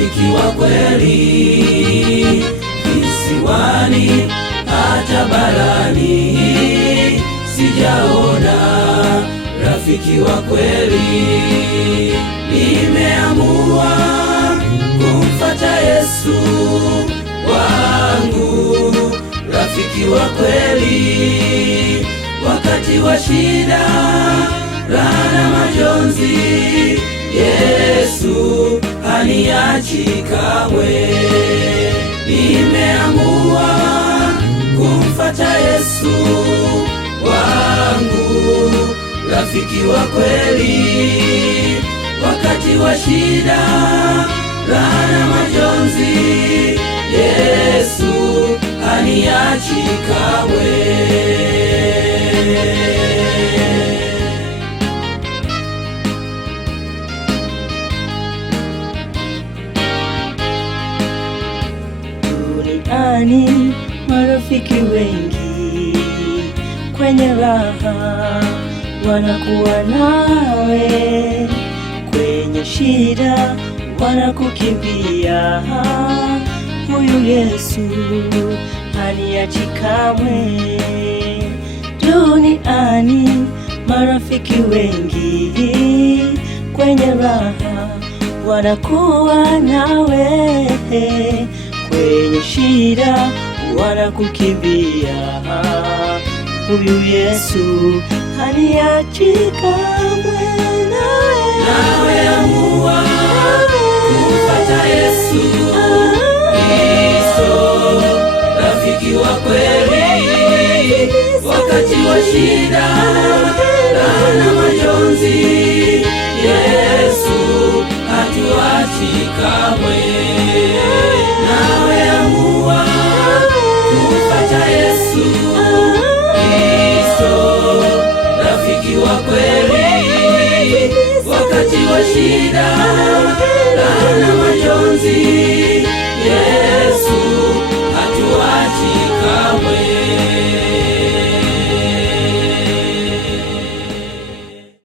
rafiki wa kweli, visiwani hata barani sijaona rafiki wa kweli. Nimeamua kumfuata Yesu wangu, rafiki wa kweli, wakati wa shida, raha na majonzi, Yesu haniachi kamwe. Nimeamua kumfuata Yesu wangu, rafiki wa kweli, wakati wa shida, raha na majonzi, Yesu haniachi kamwe. Duniani marafiki wengi, kwenye raha wanakuwa nawe, kwenye shida wanakukimbia. Huyu Yesu haniachi kamwe. Duniani marafiki wengi, kwenye raha wanakuwa nawe, kwenye shida wanakukimbia. Huyu Yesu haniachi kamwe. Nawe amua kumfuata Yesu Kristo, rafiki wa kweli, wakati wa shida, raha na majonzi, Yesu hatuachi kamwe. Nawe amua kumfuata Yesu Kristo, rafiki wa kweli, wakati wa shida,